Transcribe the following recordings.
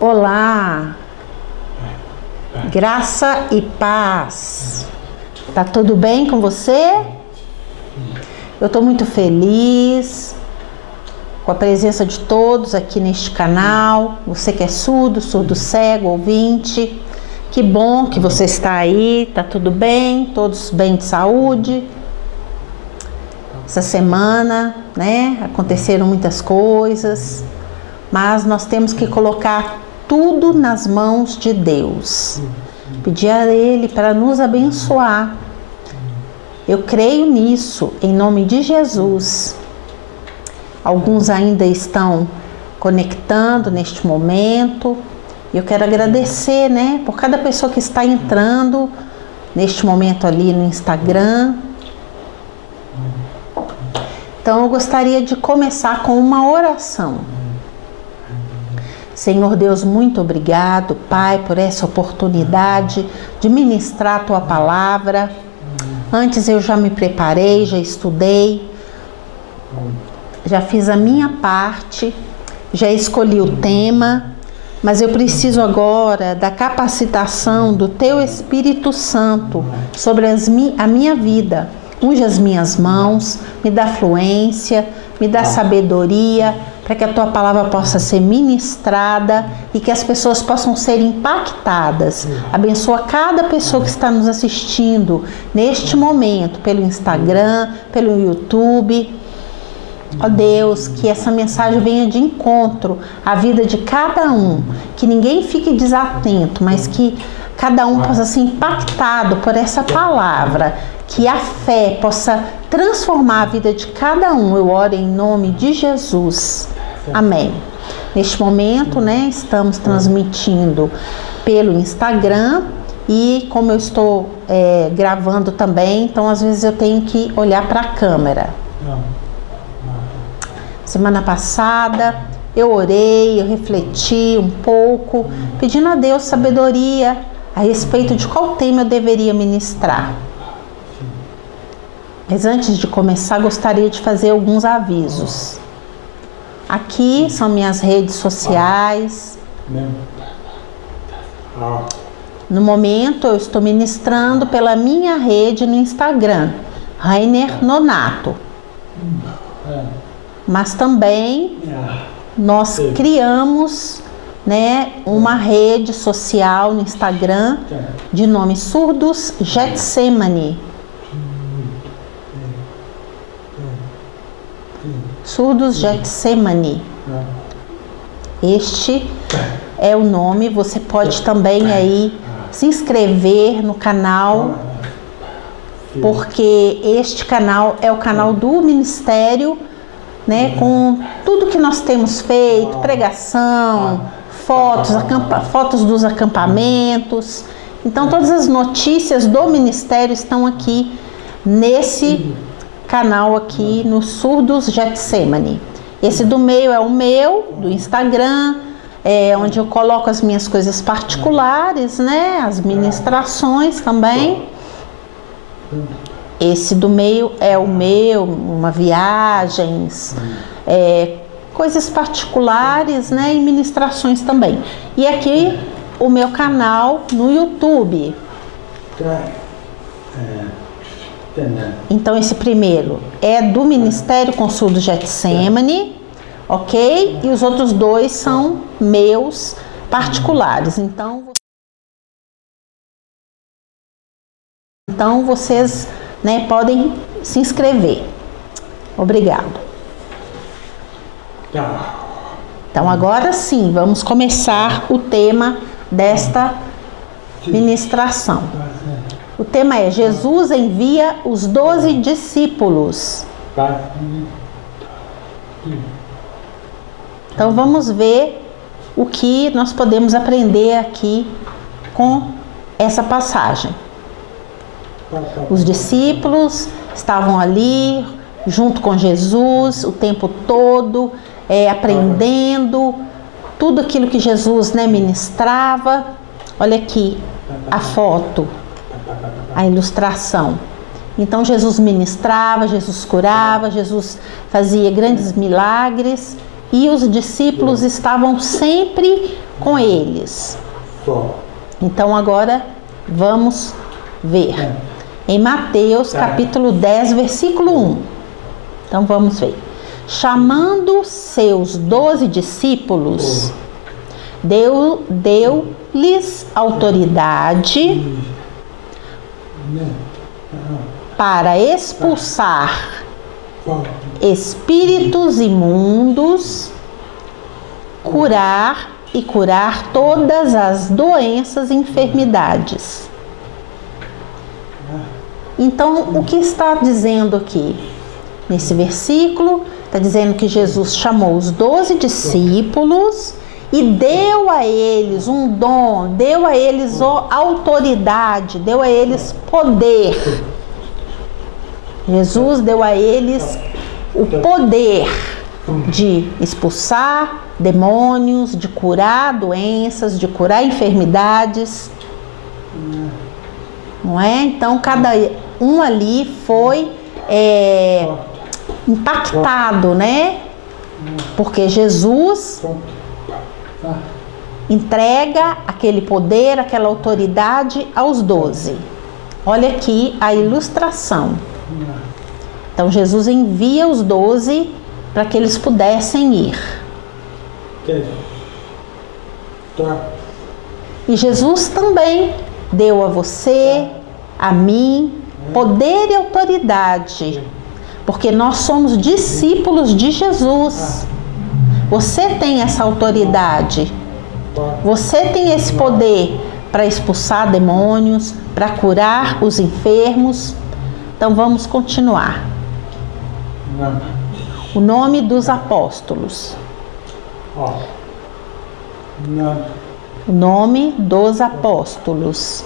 Olá, graça e paz. Tá tudo bem com você? Eu estou muito feliz com a presença de todos aqui neste canal. Você que é surdo, surdo cego, ouvinte, que bom que você está aí. Tá tudo bem? Todos bem de saúde? Essa semana, né, aconteceram muitas coisas, mas nós temos que colocar tudo nas mãos de Deus. Pedir a Ele para nos abençoar. Eu creio nisso, em nome de Jesus. Alguns ainda estão conectando neste momento. Eu quero agradecer, né, por cada pessoa que está entrando neste momento ali no Instagram. Então eu gostaria de começar com uma oração. Senhor Deus, muito obrigado, Pai, por essa oportunidade de ministrar a Tua palavra. Antes eu já me preparei, já estudei, já fiz a minha parte, já escolhi o tema, mas eu preciso agora da capacitação do Teu Espírito Santo sobre a minha vida. Unge as minhas mãos, me dá fluência, me dá sabedoria, para que a Tua palavra possa ser ministrada e que as pessoas possam ser impactadas. Abençoa cada pessoa que está nos assistindo neste momento, pelo Instagram, pelo YouTube. Ó Deus, que essa mensagem venha de encontro à vida de cada um, que ninguém fique desatento, mas que cada um possa ser impactado por essa palavra, que a fé possa transformar a vida de cada um. Eu oro em nome de Jesus. Amém. Neste momento, né, estamos transmitindo pelo Instagram e como eu estou gravando também, então às vezes eu tenho que olhar para a câmera. Semana passada eu orei, eu refleti um pouco, pedindo a Deus sabedoria a respeito de qual tema eu deveria ministrar. Mas antes de começar, gostaria de fazer alguns avisos. Aqui são minhas redes sociais. No momento, eu estou ministrando pela minha rede no Instagram, Rainer Nonato. Mas também nós criamos, né, uma rede social no Instagram de nome Surdos Getsemane. Surdos Getsemane. Este é o nome. Você pode também aí se inscrever no canal, porque este canal é o canal do ministério, né, com tudo que nós temos feito, pregação, fotos dos acampamentos. Então todas as notícias do ministério estão aqui nesse canal aqui no Surdos Getsemane. Esse do meio é o meu, do Instagram, onde eu coloco as minhas coisas particulares, né? As ministrações também. Esse do meio é o meu, viagens, coisas particulares, né? E ministrações também. E aqui o meu canal no YouTube. Então esse primeiro é do Ministério com Surdos Getsemane, ok? E os outros dois são meus particulares. Então vocês, né, podem se inscrever. Obrigado. Então agora sim, vamos começar o tema desta ministração. O tema é: Jesus envia os 12 discípulos. Então vamos ver o que nós podemos aprender aqui com essa passagem. Os discípulos estavam ali junto com Jesus o tempo todo, aprendendo tudo aquilo que Jesus, né, ministrava. Olha aqui a foto, a ilustração. Então Jesus ministrava, Jesus curava, Jesus fazia grandes milagres e os discípulos estavam sempre com eles. Então agora vamos ver em Mateus capítulo 10, versículo 1. Então vamos ver. Chamando seus 12 discípulos, deu-lhes autoridade para expulsar espíritos imundos, curar todas as doenças e enfermidades. Então, o que está dizendo aqui? Nesse versículo, está dizendo que Jesus chamou os 12 discípulos e deu a eles um dom, deu a eles autoridade, deu a eles poder. Jesus deu a eles o poder de expulsar demônios, de curar doenças, de curar enfermidades. Não é? Então, cada um ali foi impactado, né? Porque Jesus entrega aquele poder, aquela autoridade aos 12. Olha aqui a ilustração. Então Jesus envia os 12 para que eles pudessem ir. E Jesus também deu a você, a mim, poder e autoridade, porque nós somos discípulos de Jesus. Você tem essa autoridade, você tem esse poder para expulsar demônios, para curar os enfermos. Então vamos continuar. O nome dos apóstolos. O nome dos apóstolos.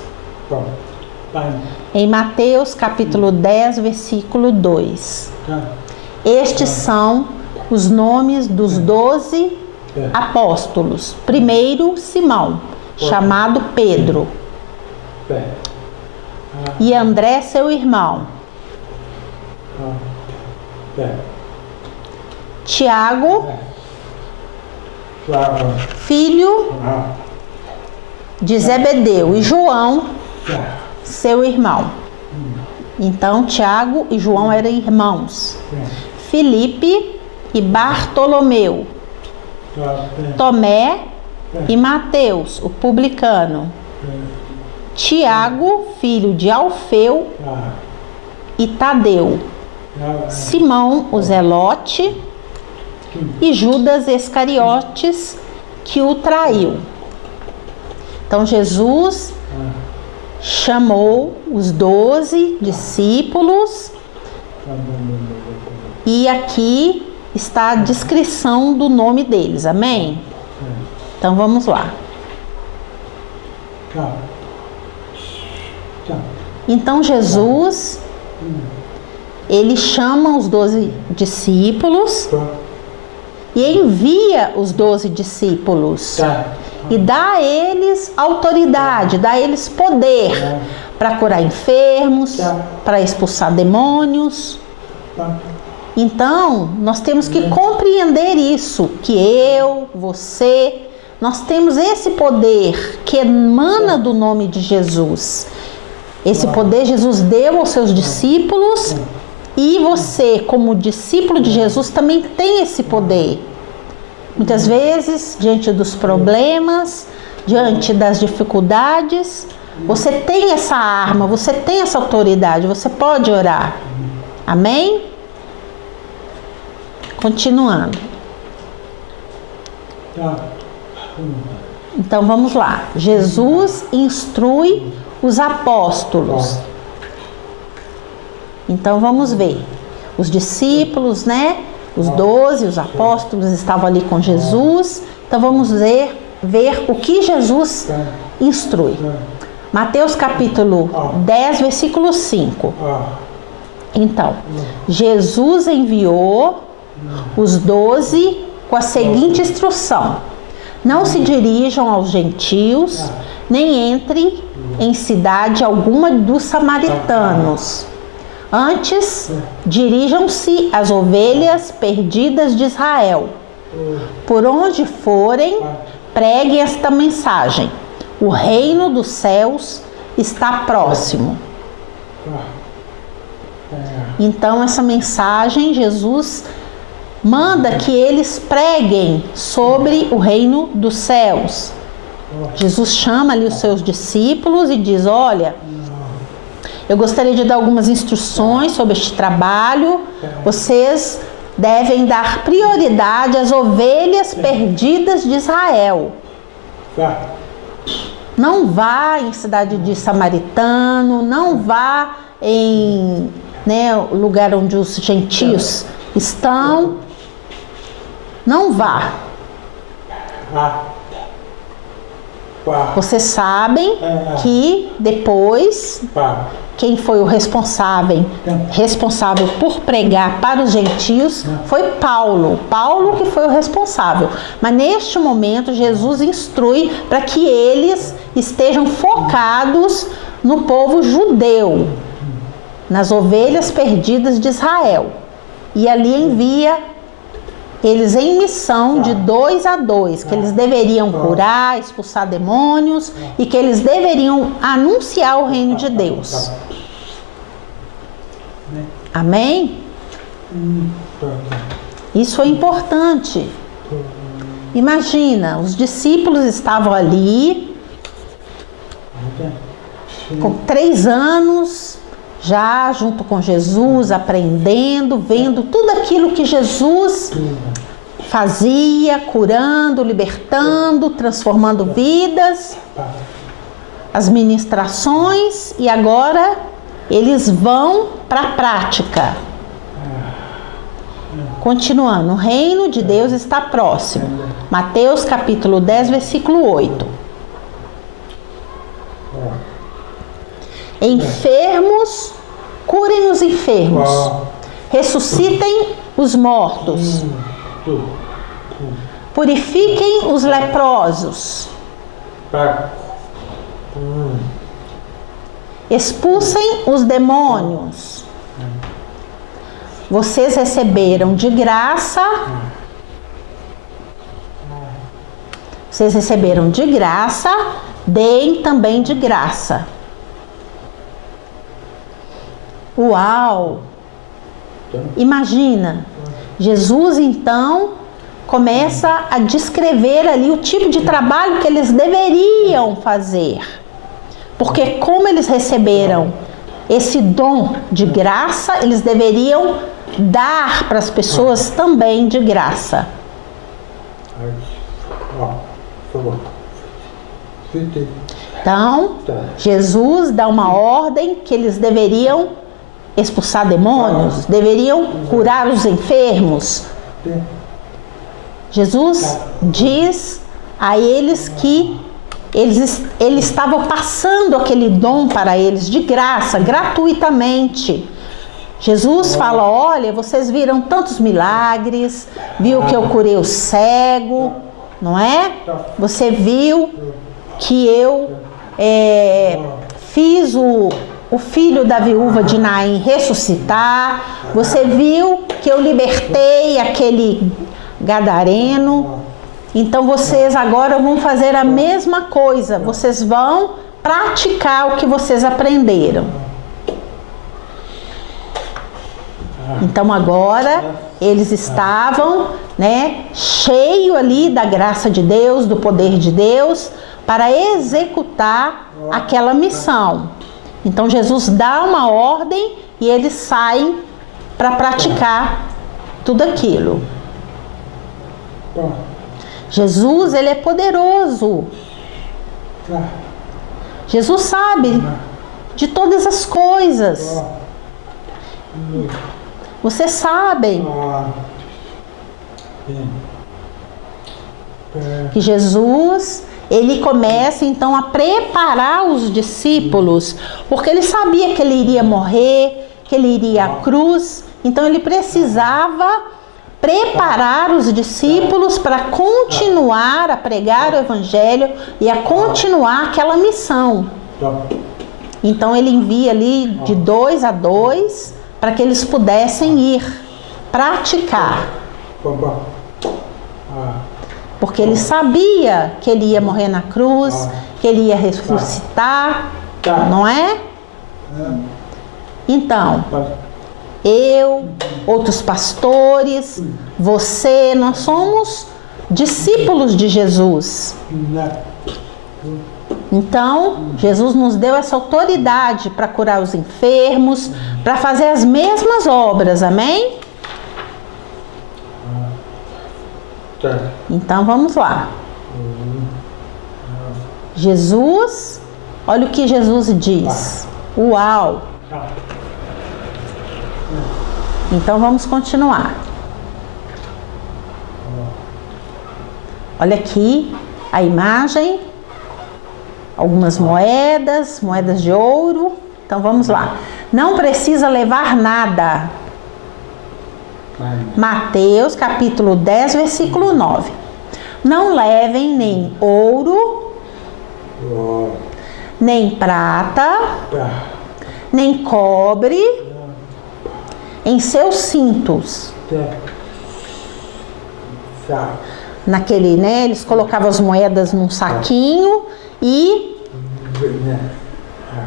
Em Mateus capítulo 10, versículo 2. Estes são os nomes dos 12 apóstolos. Primeiro, Simão, chamado Pedro. E André, seu irmão. Tiago, filho de Zebedeu, e João, seu irmão. Então, Tiago e João eram irmãos. Filipe e Bartolomeu. Tomé e Mateus, o publicano. Tiago, filho de Alfeu e Tadeu. Simão, o Zelote, e Judas Iscariotes, que o traiu. Então Jesus chamou os 12 discípulos e aqui está a descrição do nome deles, amém? Então vamos lá. Então Jesus, ele chama os 12 discípulos e envia os 12 discípulos e dá a eles autoridade, dá a eles poder para curar enfermos, para expulsar demônios. Então, nós temos que compreender isso, que eu, você, nós temos esse poder que emana do nome de Jesus. Esse poder Jesus deu aos seus discípulos e você, como discípulo de Jesus, também tem esse poder. Muitas vezes, diante dos problemas, diante das dificuldades, você tem essa arma, você tem essa autoridade, você pode orar. Amém? Continuando. Então vamos lá. Jesus instrui os apóstolos. Então vamos ver. Os discípulos, né? Os 12, os apóstolos estavam ali com Jesus. Então vamos ver o que Jesus instrui. Mateus capítulo 10, versículo 5. Então, Jesus enviou os 12 com a seguinte instrução: não se dirijam aos gentios, nem entrem em cidade alguma dos samaritanos. Antes, dirijam-se às ovelhas perdidas de Israel. Por onde forem, preguem esta mensagem: o reino dos céus está próximo. Então, essa mensagem, Jesus manda que eles preguem sobre o reino dos céus. Jesus chama ali os seus discípulos e diz: olha, eu gostaria de dar algumas instruções sobre este trabalho. Vocês devem dar prioridade às ovelhas perdidas de Israel. Não vá em cidade de samaritano, não vá em lugar onde os gentios estão. Não vá. Vocês sabem que depois quem foi o responsável por pregar para os gentios foi Paulo. Paulo que foi o responsável. Mas neste momento Jesus instrui para que eles estejam focados no povo judeu, nas ovelhas perdidas de Israel. E ali envia eles em missão de 2 a 2, que eles deveriam curar, expulsar demônios e que eles deveriam anunciar o reino de Deus. Amém? Isso é importante. Imagina, os discípulos estavam ali com 3 anos, já junto com Jesus, aprendendo, vendo tudo aquilo que Jesus fazia, curando, libertando, transformando vidas, as ministrações, e agora eles vão para a prática. Continuando, o reino de Deus está próximo. Mateus capítulo 10, versículo 8. Enfermos, curem os enfermos. Ressuscitem os mortos. Purifiquem os leprosos. Expulsem os demônios. Vocês receberam de graça. Vocês receberam de graça, deem também de graça. Uau! Imagina, Jesus então começa a descrever ali o tipo de trabalho que eles deveriam fazer. Porque como eles receberam esse dom de graça, eles deveriam dar para as pessoas também de graça. Então, Jesus dá uma ordem que eles deveriam expulsar demônios, deveriam curar os enfermos. Jesus diz a eles que ele estava passando aquele dom para eles de graça, gratuitamente. Jesus fala: olha, vocês viram tantos milagres, viu que eu curei o cego, não é? Você viu que eu fiz o filho da viúva de Naim ressuscitar, você viu que eu libertei aquele gadareno. Então vocês agora vão fazer a mesma coisa, vocês vão praticar o que vocês aprenderam. Então agora eles estavam, cheio ali da graça de Deus, do poder de Deus, para executar aquela missão. Então Jesus dá uma ordem e eles saem para praticar tudo aquilo. Jesus, ele é poderoso. Jesus sabe de todas as coisas. Vocês sabem que Jesus, ele começa então a preparar os discípulos, porque ele sabia que ele iria morrer, que ele iria à cruz. Então ele precisava preparar os discípulos para continuar a pregar o evangelho e a continuar aquela missão. Então ele envia ali de 2 a 2 para que eles pudessem ir praticar. Porque ele sabia que ele ia morrer na cruz, que ele ia ressuscitar, não é? Então, eu, outros pastores, você, nós somos discípulos de Jesus. Então, Jesus nos deu essa autoridade para curar os enfermos, para fazer as mesmas obras, amém? Então, vamos lá. Jesus, olha o que Jesus diz. Uau! Então, vamos continuar. Olha aqui a imagem. Algumas moedas de ouro. Então vamos lá. Não precisa levar nada. Mateus capítulo 10, versículo 9. Não levem nem ouro, nem prata, nem cobre em seus cintos. Naquele, né? Eles colocavam as moedas num saquinho e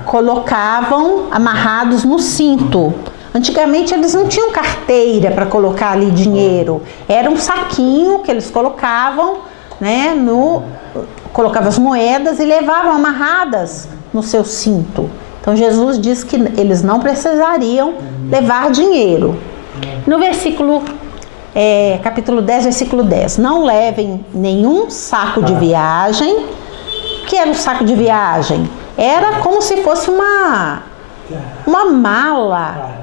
colocavam amarrados no cinto. Antigamente eles não tinham carteira para colocar ali dinheiro. Era um saquinho que eles colocavam, né? Colocavam as moedas e levavam amarradas no seu cinto. Então Jesus diz que eles não precisariam levar dinheiro. No versículo capítulo 10, versículo 10. Não levem nenhum saco de viagem. O que era um saco de viagem? Era como se fosse uma mala.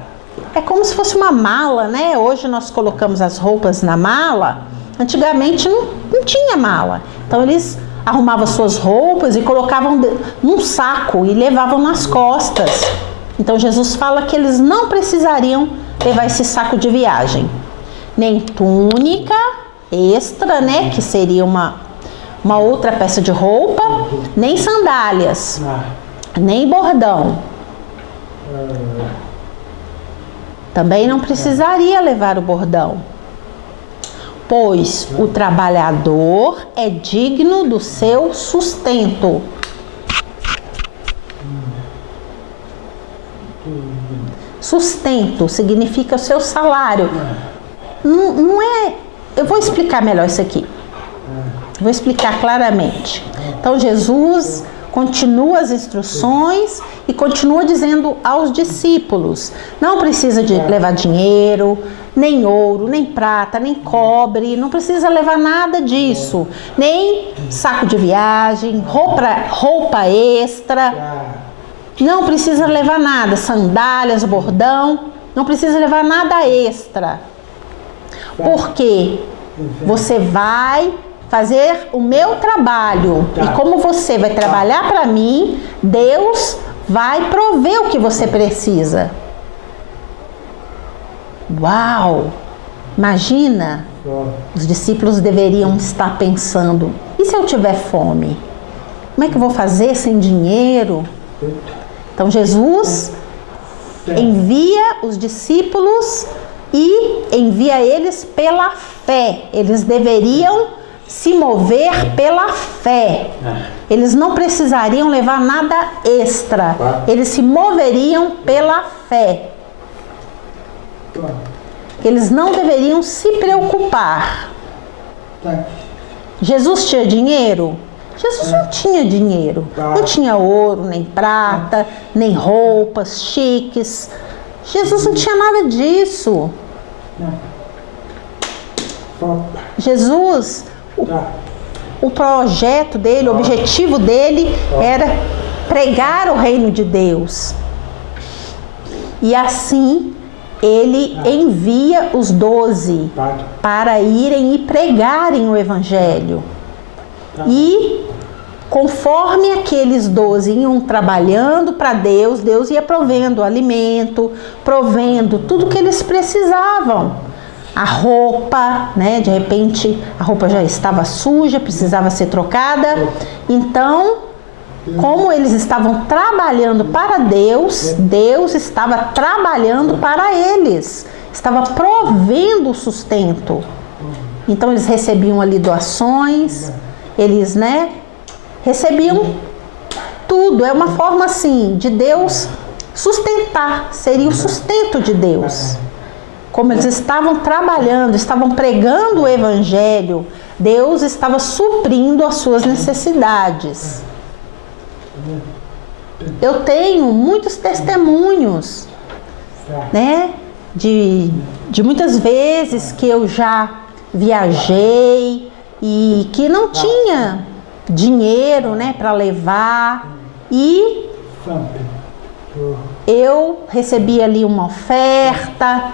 É como se fosse uma mala, né? Hoje nós colocamos as roupas na mala. Antigamente não tinha mala. Então eles arrumavam suas roupas e colocavam num saco e levavam nas costas. Então Jesus fala que eles não precisariam levar esse saco de viagem. Nem túnica extra, né? Que seria uma outra peça de roupa. Nem sandálias. Nem bordão. Também não precisaria levar o bordão. Pois o trabalhador é digno do seu sustento. Sustento significa o seu salário. Não é... Eu vou explicar melhor isso aqui. Vou explicar claramente. Então Jesus continua as instruções e continua dizendo aos discípulos: não precisa de levar dinheiro, nem ouro, nem prata, nem cobre, não precisa levar nada disso, nem saco de viagem, roupa extra, não precisa levar nada, sandálias, bordão, não precisa levar nada extra, porque você vai fazer o meu trabalho, e como você vai trabalhar para mim, Deus vai prover o que você precisa. Uau! Imagina, os discípulos deveriam estar pensando: e se eu tiver fome? Como é que eu vou fazer sem dinheiro? Então Jesus envia os discípulos e envia eles pela fé. Eles deveriam se mover pela fé. Eles não precisariam levar nada extra. Eles se moveriam pela fé. Eles não deveriam se preocupar. Jesus tinha dinheiro? Jesus não tinha dinheiro. Não tinha ouro, nem prata, nem roupas chiques. Jesus não tinha nada disso. Jesus, o projeto dele, o objetivo dele era pregar o reino de Deus. E assim ele envia os 12 para irem e pregarem o evangelho. E conforme aqueles 12 iam trabalhando para Deus, Deus ia provendo alimento, provendo tudo que eles precisavam. A roupa, né? De repente a roupa já estava suja, precisava ser trocada. Então, como eles estavam trabalhando para Deus, Deus estava trabalhando para eles, estava provendo o sustento. Então eles recebiam ali doações, eles, né, recebiam tudo. É uma forma assim de Deus sustentar, seria o sustento de Deus. Como eles estavam trabalhando, estavam pregando o evangelho, Deus estava suprindo as suas necessidades. Eu tenho muitos testemunhos, né, de muitas vezes que eu já viajei e que não tinha dinheiro, né, para levar, e eu recebia ali uma oferta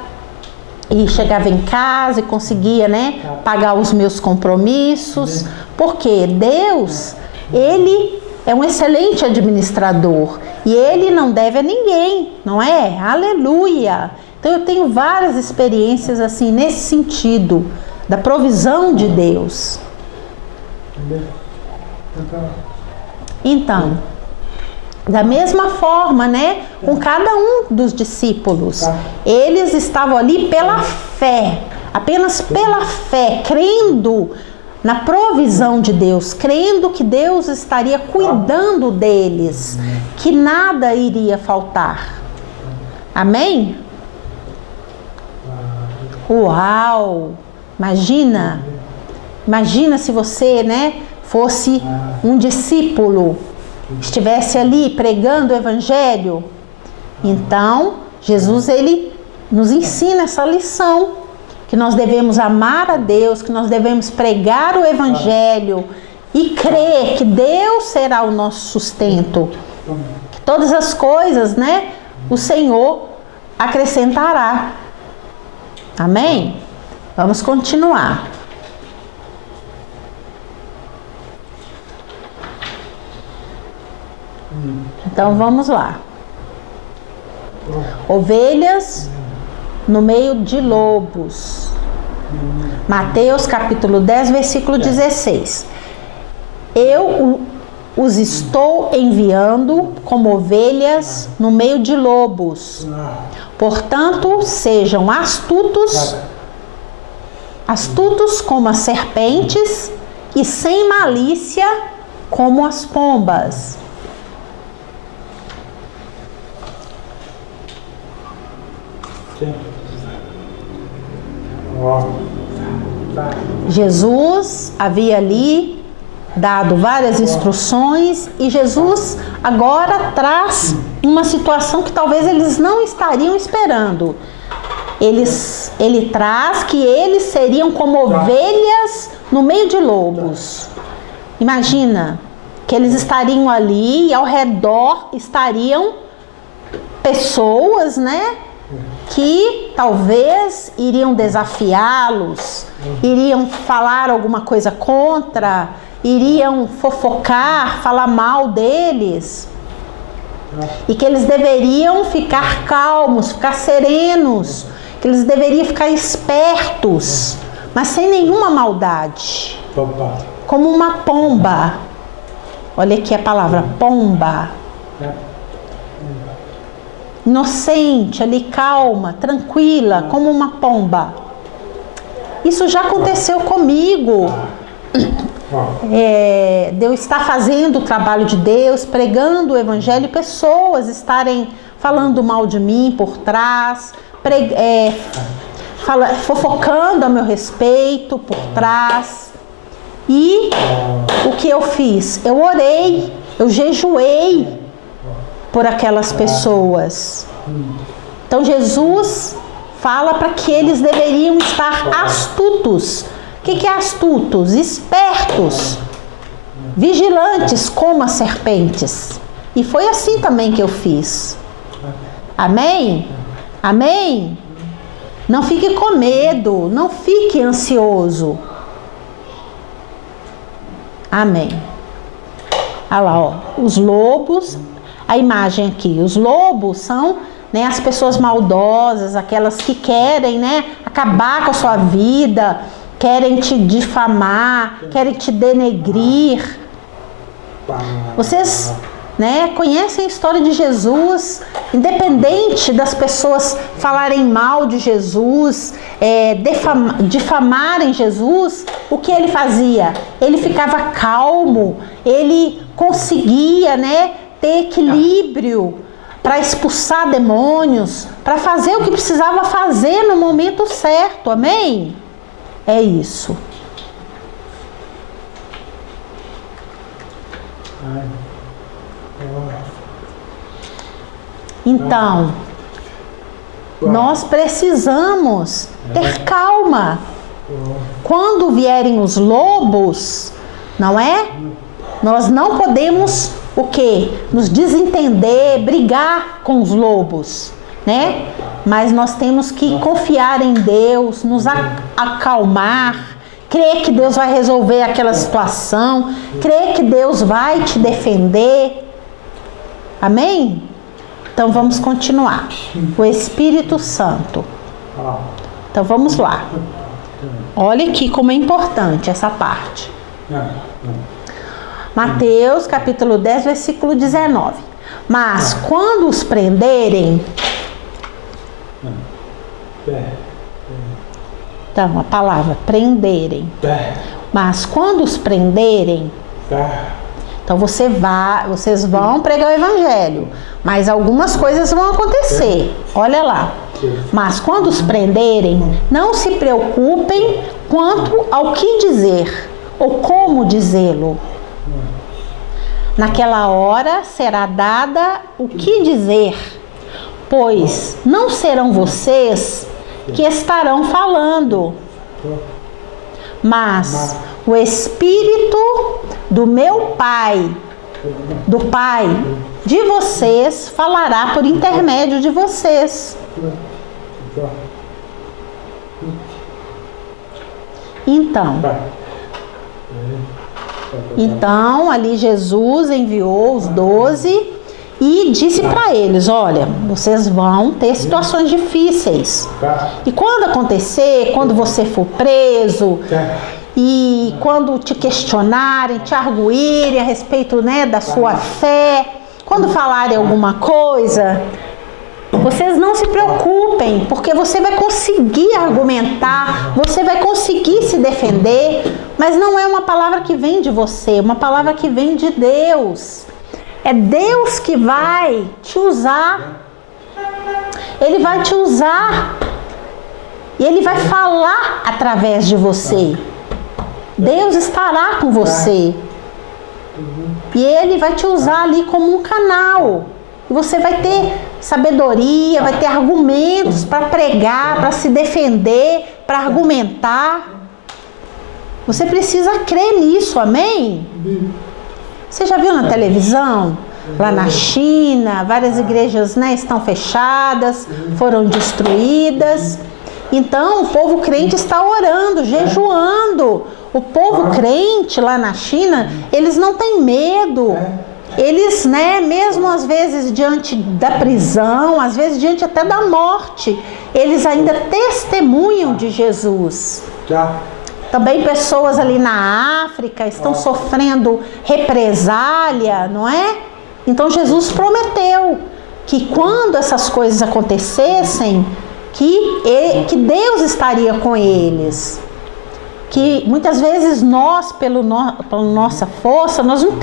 e chegava em casa e conseguia, né, pagar os meus compromissos, porque Deus, Ele é um excelente administrador e Ele não deve a ninguém, não é? Aleluia! Então eu tenho várias experiências assim nesse sentido, da provisão de Deus. Então, da mesma forma, né, com cada um dos discípulos, eles estavam ali pela fé, apenas pela fé, crendo na provisão de Deus, crendo que Deus estaria cuidando deles, que nada iria faltar. Amém? Uau! Imagina se você, né, fosse um discípulo, estivesse ali pregando o evangelho. Então, Jesus, ele nos ensina essa lição, que nós devemos amar a Deus, que nós devemos pregar o evangelho e crer que Deus será o nosso sustento. Que todas as coisas, né, o Senhor acrescentará. Amém? Vamos continuar. Então vamos lá. Ovelhas no meio de lobos. Mateus capítulo 10, versículo 16. Eu os estou enviando como ovelhas no meio de lobos. Portanto, sejam astutos como as serpentes e sem malícia como as pombas. Jesus havia ali dado várias instruções e Jesus agora traz uma situação que talvez eles não estariam esperando. Ele traz que eles seriam como ovelhas no meio de lobos. Imagina que eles estariam ali e ao redor estariam pessoas, né, que talvez iriam desafiá-los, iriam falar alguma coisa contra, iriam fofocar, falar mal deles, e que eles deveriam ficar calmos, ficar serenos, que eles deveriam ficar espertos, mas sem nenhuma maldade, como uma pomba. Olha aqui a palavra pomba. Inocente, ali calma, tranquila, como uma pomba. Isso já aconteceu comigo. Deus está fazendo o trabalho de Deus, pregando o evangelho, e pessoas estarem falando mal de mim por trás, fofocando a meu respeito por trás. E o que eu fiz? Eu orei, eu jejuei por aquelas pessoas. Então Jesus fala para que eles deveriam estar astutos. O que é astutos? Espertos, vigilantes como as serpentes. E foi assim também que eu fiz. Amém? Amém? Não fique com medo, não fique ansioso. Amém. Olha lá, ó, os lobos, a imagem aqui, os lobos são, né, as pessoas maldosas, aquelas que querem, né, acabar com a sua vida, querem te difamar, querem te denegrir. Vocês, né, conhecem a história de Jesus, independente das pessoas falarem mal de Jesus, difamarem Jesus, o que ele fazia? Ele ficava calmo, ele conseguia, né, ter equilíbrio para expulsar demônios, para fazer o que precisava fazer no momento certo, amém? É isso. Então, nós precisamos ter calma. Quando vierem os lobos, não é? Nós não podemos o quê? Nos desentender, brigar com os lobos, né? Mas nós temos que confiar em Deus, nos acalmar, crer que Deus vai resolver aquela situação, crer que Deus vai te defender. Amém? Então vamos continuar. O Espírito Santo. Então vamos lá. Olha aqui como é importante essa parte. Mateus capítulo 10, versículo 19. Mas quando os prenderem... Então, a palavra prenderem. Mas quando os prenderem... Então vocês vão pregar o evangelho, mas algumas coisas vão acontecer. Olha lá. Mas quando os prenderem, não se preocupem quanto ao que dizer ou como dizê-lo. Naquela hora será dada o que dizer, pois não serão vocês que estarão falando, mas o Espírito do meu Pai, do Pai de vocês, falará por intermédio de vocês. Então, ali Jesus enviou os 12 e disse para eles: olha, vocês vão ter situações difíceis. E quando acontecer, quando você for preso, e quando te questionarem, te arguírem a respeito, né, da sua fé, quando falarem alguma coisa, vocês não se preocupem, porque você vai conseguir argumentar, você vai conseguir se defender, mas não é uma palavra que vem de você, é uma palavra que vem de Deus. É Deus que vai te usar. Ele vai te usar. E Ele vai falar através de você. Deus estará com você. E Ele vai te usar ali como um canal. E você vai ter sabedoria, vai ter argumentos para pregar, para se defender, para argumentar. Você precisa crer nisso, amém? Você já viu na televisão? Lá na China, várias igrejas, né, estão fechadas, foram destruídas. Então, o povo crente está orando, jejuando. O povo crente lá na China, eles não têm medo. Eles, né, mesmo às vezes diante da prisão, às vezes diante até da morte, eles ainda testemunham de Jesus. Também pessoas ali na África estão sofrendo represália, não é? Então Jesus prometeu que quando essas coisas acontecessem, que Deus estaria com eles. Que muitas vezes nós, pela nossa força, nós não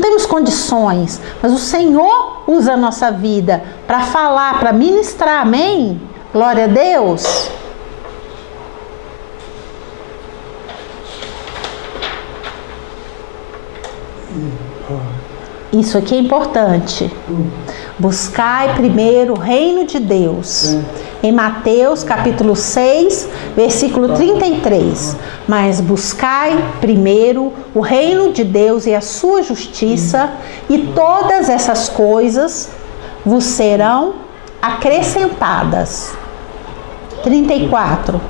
temos condições, mas o Senhor usa a nossa vida para falar, para ministrar, amém? Glória a Deus. Isso aqui é importante. Buscai primeiro o reino de Deus. Em Mateus capítulo 6, versículo 33. Mas buscai primeiro o reino de Deus e a sua justiça, e todas essas coisas vos serão acrescentadas. 34.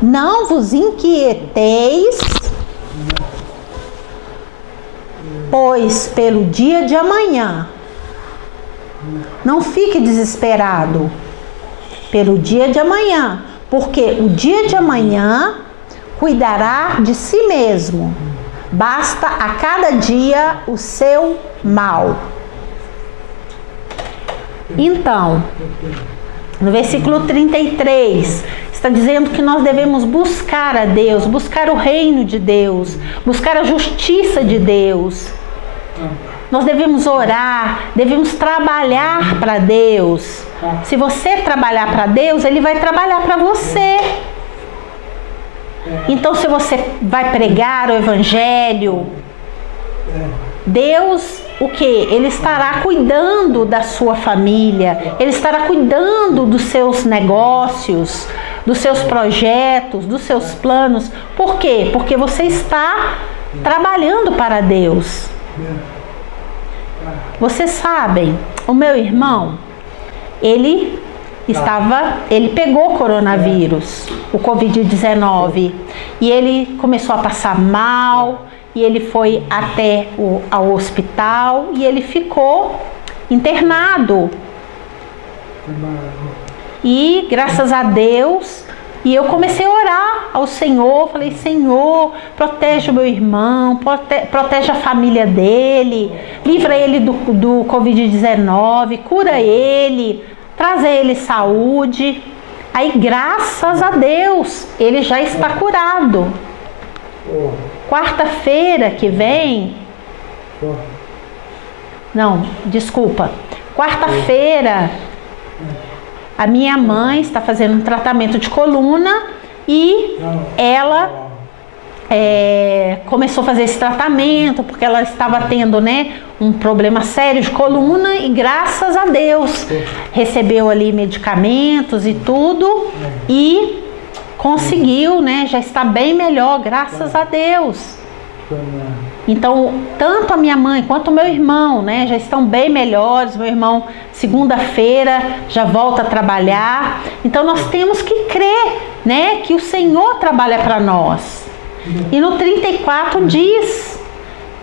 Não vos inquieteis, pois pelo dia de amanhã. Não fique desesperado pelo dia de amanhã, porque o dia de amanhã cuidará de si mesmo. basta a cada dia o seu mal. Então, no versículo 33, está dizendo que nós devemos buscar a Deus, buscar o reino de Deus, buscar a justiça de Deus. Nós devemos orar, devemos trabalhar para Deus. Se você trabalhar para Deus, Ele vai trabalhar para você. Então, se você vai pregar o Evangelho, Deus, o que? Ele estará cuidando da sua família, Ele estará cuidando dos seus negócios, dos seus projetos, dos seus planos. Por quê? Porque você está trabalhando para Deus. Vocês sabem, o meu irmão, ele pegou coronavírus, o Covid-19, e ele começou a passar mal, e ele foi até ao hospital, e ele ficou internado. E graças a Deus, e eu comecei a orar ao Senhor, falei: Senhor, protege o meu irmão, protege a família dele, livra ele do Covid-19, cura ele, traz a ele saúde. Aí, graças a Deus, ele já está curado. Quarta-feira que vem... Não, desculpa. Quarta-feira, a minha mãe está fazendo um tratamento de coluna e ela começou a fazer esse tratamento porque ela estava tendo, né, um problema sério de coluna, e graças a Deus recebeu ali medicamentos e tudo e conseguiu, né, já está bem melhor, graças a Deus. Então, tanto a minha mãe quanto o meu irmão, né, já estão bem melhores. Meu irmão, segunda-feira, já volta a trabalhar. Então, nós temos que crer, né, que o Senhor trabalha para nós. E no 34 diz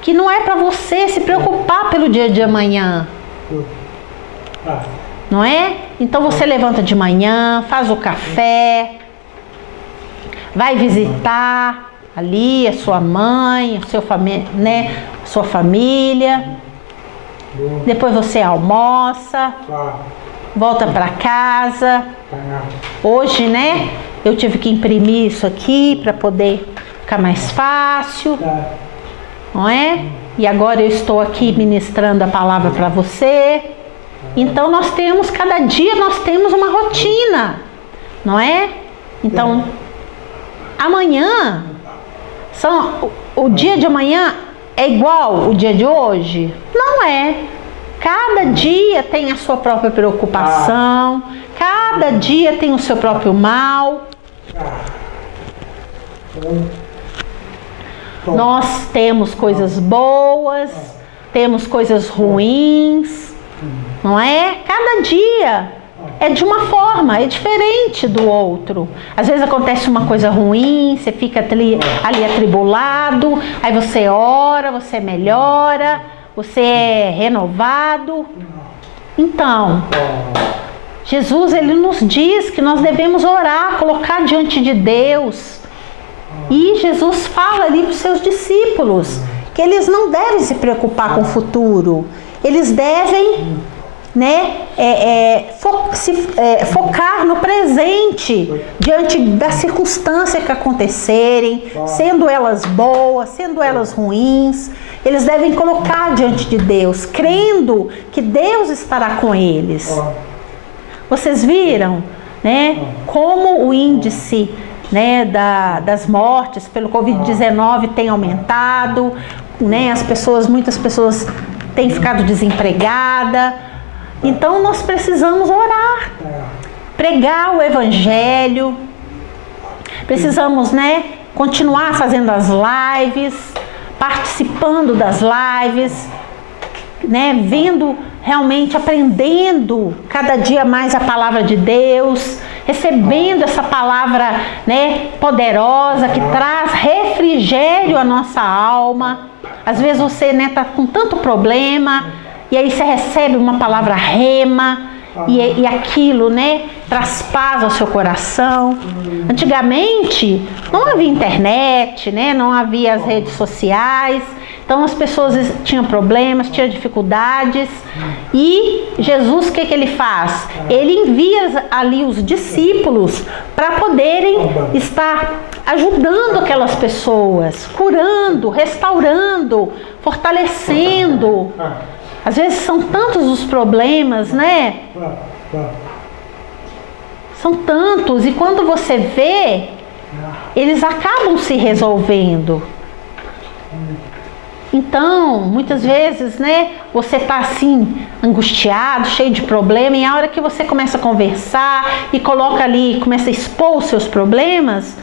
que não é para você se preocupar pelo dia de amanhã. Não é? Então, você levanta de manhã, faz o café, vai visitar ali a sua mãe, sua família. Depois você almoça, volta para casa. Hoje, né, eu tive que imprimir isso aqui para poder ficar mais fácil, não é? E agora eu estou aqui ministrando a palavra para você. Então cada dia nós temos uma rotina, não é? Então, amanhã, o dia de amanhã é igual o dia de hoje? Não é. Cada dia tem a sua própria preocupação, cada dia tem o seu próprio mal. Nós temos coisas boas, temos coisas ruins, não é? Cada dia é de uma forma, é diferente do outro. Às vezes acontece uma coisa ruim, você fica ali atribulado, aí você ora, você melhora, você é renovado. Então, Jesus, ele nos diz que nós devemos orar, colocar diante de Deus. E Jesus fala ali para os seus discípulos que eles não devem se preocupar com o futuro. Eles devem, né, focar no presente, diante das circunstâncias que acontecerem, sendo elas boas, sendo elas ruins. Eles devem colocar diante de Deus, crendo que Deus estará com eles. Vocês viram, né, como o índice, né, das mortes pelo Covid-19 tem aumentado, né, muitas pessoas têm ficado desempregadas. Então nós precisamos orar, pregar o Evangelho, precisamos, né, continuar fazendo as lives, participando das lives, né, vendo realmente, aprendendo cada dia mais a palavra de Deus, recebendo essa palavra, né, poderosa que traz refrigério à nossa alma. Às vezes você, né, tá com tanto problema, e aí você recebe uma palavra rema, e aquilo, né, traz paz ao seu coração. Antigamente não havia internet, né, não havia as redes sociais, então as pessoas tinham problemas, tinham dificuldades, e Jesus, o que ele faz? Ele envia ali os discípulos para poderem estar ajudando aquelas pessoas, curando, restaurando, fortalecendo. Às vezes são tantos os problemas, né? São tantos, e quando você vê, eles acabam se resolvendo. Então, muitas vezes, né, você está assim, angustiado, cheio de problema, e a hora que você começa a conversar e coloca ali, começa a expor os seus problemas,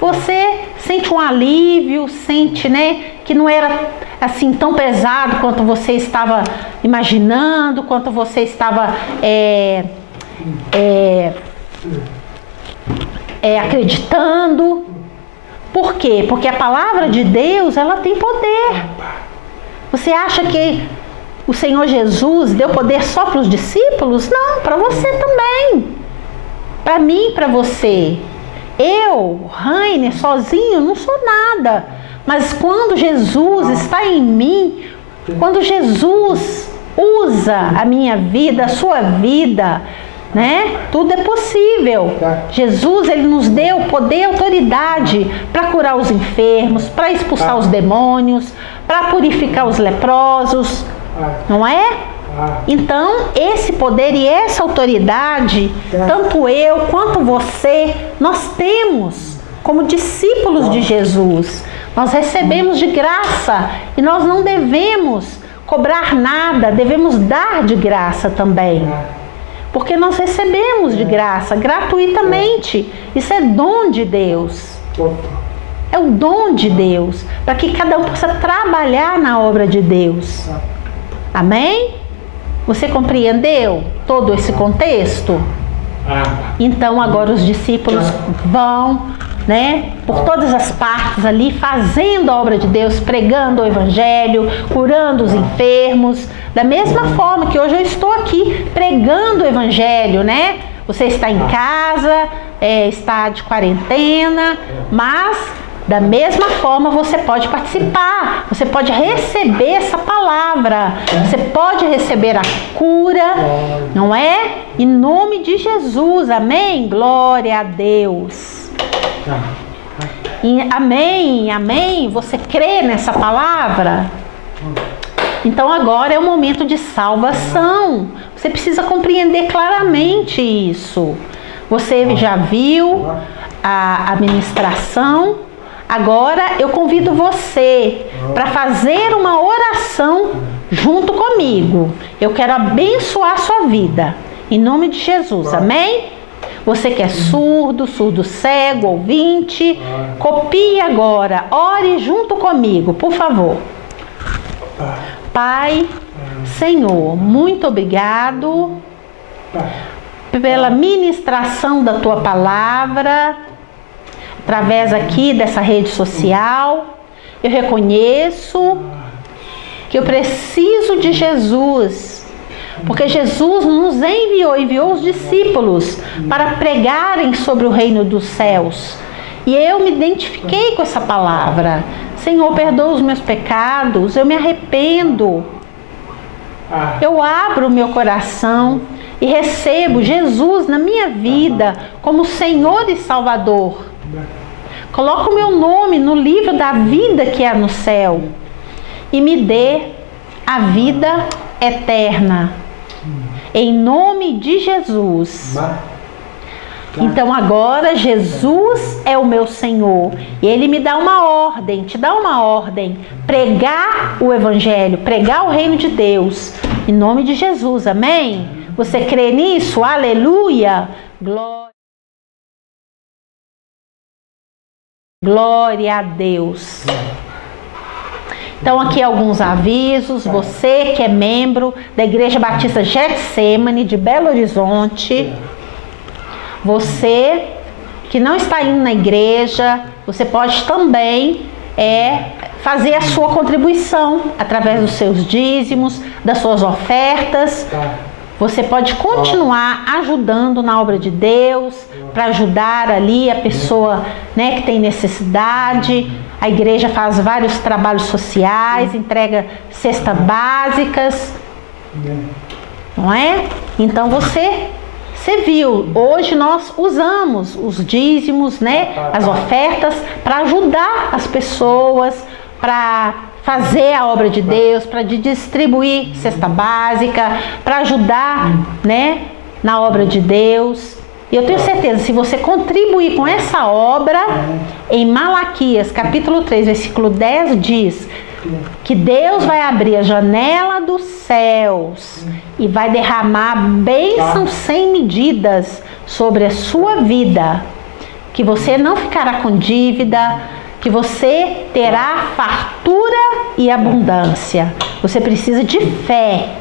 você sente um alívio, sente, né, que não era assim tão pesado quanto você estava imaginando, quanto você estava acreditando. Por quê? Porque a palavra de Deus, ela tem poder. Você acha que o Senhor Jesus deu poder só para os discípulos? Não, para você também. Para mim e para você. Eu, Rainer, sozinho, não sou nada. Mas quando Jesus está em mim, quando Jesus usa a minha vida, a sua vida, né? Tudo é possível. Jesus, ele nos deu poder e autoridade para curar os enfermos, para expulsar os demônios, para purificar os leprosos, não é? Então, esse poder e essa autoridade, tanto eu quanto você, nós temos como discípulos de Jesus. Nós recebemos de graça e nós não devemos cobrar nada, devemos dar de graça também. Porque nós recebemos de graça, gratuitamente. Isso é dom de Deus. É o dom de Deus, para que cada um possa trabalhar na obra de Deus. Amém? Você compreendeu todo esse contexto? Então agora os discípulos vão, né, por todas as partes ali, fazendo a obra de Deus, pregando o evangelho, curando os enfermos, da mesma forma que hoje eu estou aqui pregando o evangelho, né? Você está em casa, está de quarentena, mas da mesma forma você pode participar, você pode receber essa palavra, você pode receber a cura, não é? Em nome de Jesus, amém? Glória a Deus. Amém, amém. Você crê nessa palavra? Então agora é o momento de salvação. Você precisa compreender claramente isso. Você já viu a ministração? Agora eu convido você para fazer uma oração junto comigo. Eu quero abençoar a sua vida. Em nome de Jesus, amém? Você que é surdo, surdo cego, ouvinte, copie agora, ore junto comigo, por favor. Pai, Senhor, muito obrigado pela ministração da Tua palavra, através aqui dessa rede social. Eu reconheço que eu preciso de Jesus, porque Jesus nos enviou os discípulos para pregarem sobre o reino dos céus. E eu me identifiquei com essa palavra. Senhor, perdoa os meus pecados, eu me arrependo. Eu abro o meu coração e recebo Jesus na minha vida como Senhor e Salvador. Coloca o meu nome no livro da vida que é no céu e me dê a vida eterna. Em nome de Jesus. Então agora Jesus é o meu Senhor e Ele me dá uma ordem, te dá uma ordem: pregar o Evangelho, pregar o reino de Deus, em nome de Jesus, amém? Você crê nisso? Aleluia! Glória a Deus. Então aqui alguns avisos. Você que é membro da Igreja Batista Getsemane de Belo Horizonte, você que não está indo na igreja, você pode também fazer a sua contribuição através dos seus dízimos, das suas ofertas. Você pode continuar ajudando na obra de Deus, para ajudar ali a pessoa, né, que tem necessidade. A igreja faz vários trabalhos sociais, entrega cestas básicas, não é? Então você viu, hoje nós usamos os dízimos, né, as ofertas, para ajudar as pessoas, para fazer a obra de Deus, para distribuir cesta básica, para ajudar, né, na obra de Deus. E eu tenho certeza, se você contribuir com essa obra, em Malaquias capítulo 3, versículo 10 diz que Deus vai abrir a janela dos céus e vai derramar bênçãos sem medidas sobre a sua vida, que você não ficará com dívida, que você terá fartura e abundância. Você precisa de fé.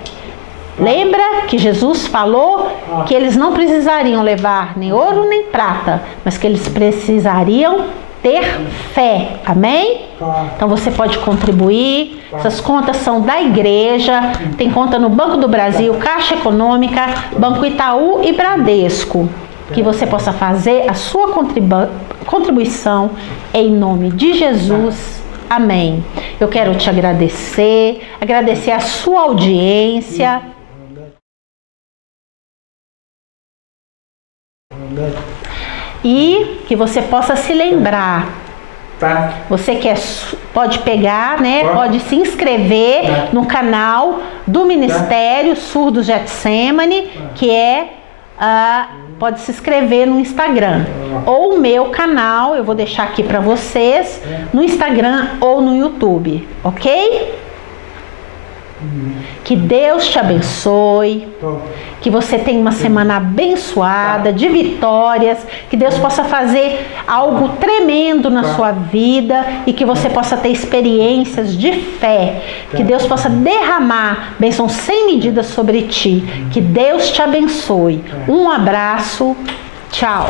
Lembra que Jesus falou que eles não precisariam levar nem ouro nem prata, mas que eles precisariam ter fé. Amém? Então você pode contribuir. Essas contas são da igreja. Tem conta no Banco do Brasil, Caixa Econômica, Banco Itaú e Bradesco. Que você possa fazer a sua contribuição em nome de Jesus. Amém. Eu quero te agradecer a sua audiência. E que você possa se lembrar. Você pode pegar, né? Pode se inscrever no canal do Ministério Surdos Getsemane, que é pode se inscrever no Instagram ou o meu canal, eu vou deixar aqui para vocês no Instagram ou no YouTube, ok? Que Deus te abençoe, que você tenha uma semana abençoada, de vitórias, que Deus possa fazer algo tremendo na sua vida e que você possa ter experiências de fé, que Deus possa derramar bênçãos sem medida sobre ti, que Deus te abençoe. Um abraço, tchau.